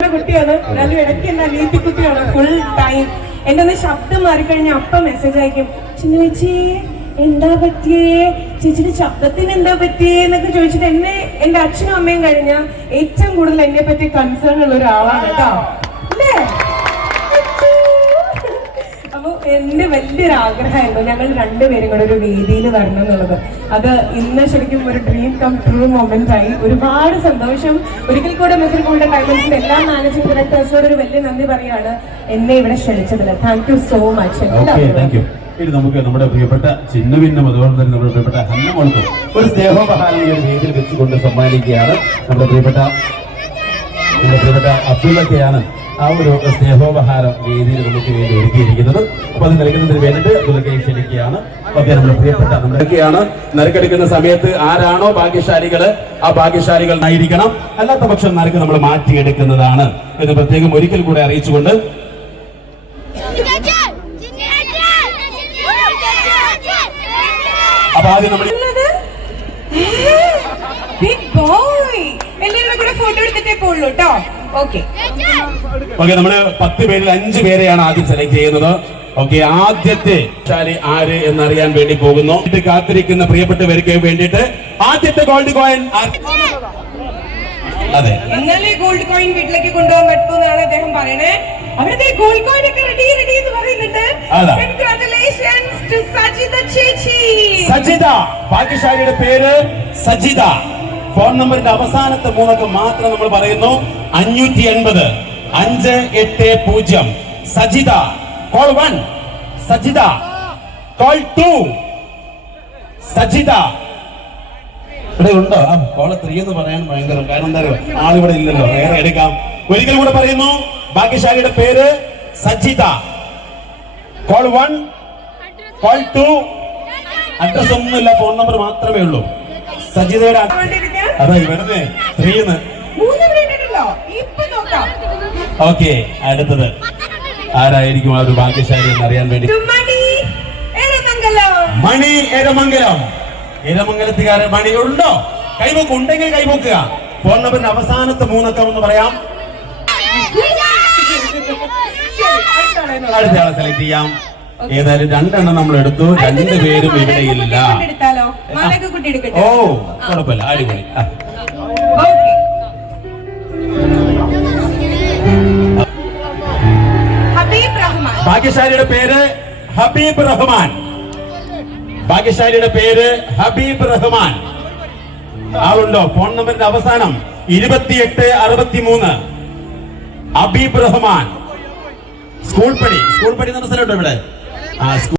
കുട്ടിയാണ്, എന്നാലും ഇടയ്ക്ക് എന്റെ അനിയത്തി കുട്ടിയാണ് ഫുൾ ടൈം. എന്റെ ഒന്ന് ശബ്ദം മാറിക്കഴിഞ്ഞാൽ അപ്പം മെസ്സേജ് അയക്കും, ചേച്ചി എന്താ പറ്റിയേ, ചേച്ചിയുടെ ശബ്ദത്തിന് എന്താ പറ്റിയേ എന്നൊക്കെ ചോദിച്ചിട്ട് എന്നെ എന്റെ അച്ഛനും അമ്മയും കഴിഞ്ഞ ഏറ്റവും കൂടുതൽ എന്നെ പറ്റി കൺസേൺ ഉള്ള ഒരാളാണ് കേട്ടോ, അല്ലേ? അപ്പൊ എന്റെ വലിയൊരു ആഗ്രഹമായിരുന്നു ഞങ്ങൾ രണ്ടുപേരും കൂടെ ഒരു വേദിയിൽ വരണം എന്നുള്ളത്. അത് ഇന്ന് ശരിക്കും ഒരു ഡ്രീം കം ട്രൂ മൊമെന്റ് ആയി. ഒരുപാട് സന്തോഷം. ഒരിക്കൽ കൂടെ മിസ്റ്റർ ഗോൾഡൻ ഡയമണ്ട്സിന്റെ എല്ലാ മാനേജിംഗ് ഡയറക്ടേഴ്സിനോട് ഒരു വലിയ നന്ദി പറയാണ് എന്നെ ഇവിടെ ക്ഷണിച്ചതിൽ. Thank you so much. ഇനി നമുക്ക് നമ്മുടെ പ്രിയപ്പെട്ട ചിന്നുവിനും അതുപോലെ തന്നെ നമ്മുടെ പ്രിയപ്പെട്ട ഹന്നമോൾക്കും ഒരു സ്നേഹോപഹാരം ഈ ഒരു വേദിയിൽ വെച്ചുകൊണ്ട് സമ്മാനിക്കുകയാണ്. നമ്മുടെ പ്രിയപ്പെട്ട അബ്ദുള്ളക്കെയാണ് ആ ഒരു സ്നേഹോപഹാരം വേദിയിൽ നമുക്ക് വേണ്ടി ഒരുക്കിയിരിക്കുന്നത്. അപ്പൊ അത് നൽകുന്നതിന് വേണ്ടിയിട്ട് അബ്ദുള്ളക്കെ ക്ഷണിക്കുകയാണ്. ഓക്കെ, നമ്മുടെ പ്രിയപ്പെട്ട നമ്മളൊക്കെയാണ് നറുക്കെടുക്കുന്ന സമയത്ത് ആരാണോ ഭാഗ്യശാലികള് ആ ഭാഗ്യശാലികൾ ആയിരിക്കണം, അല്ലാത്ത പക്ഷം നറുക്ക് നമ്മൾ മാറ്റിയെടുക്കുന്നതാണ് എന്ന് പ്രത്യേകം ഒരിക്കൽ കൂടെ അറിയിച്ചുകൊണ്ട് അപ്പൊ ആദ്യം നമ്മൾ ഫോട്ടോ എടുത്തിട്ടേ പോളൂ കേട്ടോ. ഓക്കെ, നമ്മള് 10 പേരിൽ 5 പേരെയാണ് ആദ്യം സെലക്ട് ചെയ്യുന്നത്. ഓക്കെ, ആദ്യത്തെ ശാലി ആര് എന്നറിയാൻ വേണ്ടി പോകുന്നു. കാത്തിരിക്കുന്ന പ്രിയപ്പെട്ടവർക്ക് വേണ്ടിയിട്ട് ആദ്യത്തെ ഗോൾഡ് കോയിൻ. അതെ, എന്നാലേ ഗോൾഡ് കോയിൻ വീട്ടിലേക്ക് കൊണ്ടുപോകാൻ പറ്റുമെന്നാണ് അദ്ദേഹം പറയണേ. അവിടുത്തെ ഗോൾഡ് കോയിൻ ഒക്കെ റെഡി എന്ന് പറയുന്നുണ്ട്. കൺഗ്രാറ്റുലേഷൻസ് ടു സജിത ചേച്ചി. സജിത, ഭാഗ്യശാലിയുടെ പേര് സജിത. ഫോൺ നമ്പറിന്റെ അവസാനത്തെ 3 അക്കം മാത്രം നമ്മൾ പറയുന്നു. 580 580. സജിത, കോൾ 1. സജിത, കോൾ 2. സജിത ഇവിടെ ഉണ്ടോ? കോൾ 3 എന്ന് പറയാൻ ഭയങ്കര, കാരണം എന്താ പറയുക, ആളിവിടെ ഇല്ലല്ലോ, വേറെ എടുക്കാം. ഒരിക്കൽ കൂടെ പറയുന്നു, ഭാഗ്യശാലിയുടെ പേര് സജിത. Call 1, call 2. അഡ്രസ് ഒന്നുമില്ല, ഫോൺ നമ്പർ മാത്രമേ ഉള്ളൂ. സജിതയുടെ അതാ ഇവിടുന്ന് 3. ഓക്കെ, അടുത്തത് ആരായിരിക്കും ആ ഒരു ഭാഗ്യശാലി എന്ന് അറിയാൻ വേണ്ടി മണി എരമംഗലം. എരമംഗലത്തുകാരൻ മണി ഉണ്ടോ? കൈവോക്ക് ഉണ്ടെങ്കിൽ കൈവോക്കുക. ഫോൺ നമ്പറിന്റെ അവസാനത്തെ 3 അക്കം എന്ന് പറയാം. അടുത്ത ആളെ സെലക്ട് ചെയ്യാം. ഏതായാലും 2 എണ്ണം നമ്മൾ എടുത്തു, 2 പേരും ഇവിടെ ഇല്ല. ഓ, കുഴപ്പമില്ല, അടിപൊളി. ഭാഗ്യശാലിയുടെ പേര് ഹബീബ് റഹ്മാൻ. ഭാഗ്യശാലിയുടെ പേര് ഹബീബ് റഹ്മാൻ. ആളുണ്ടോ? ഫോൺ നമ്പറിന്റെ അവസാനം 2863. ഹബീബ് റഹ്മാൻ. സ്കൂൾ പടി എന്ന് പറഞ്ഞ സ്ഥലമുണ്ടോ ഇവിടെ?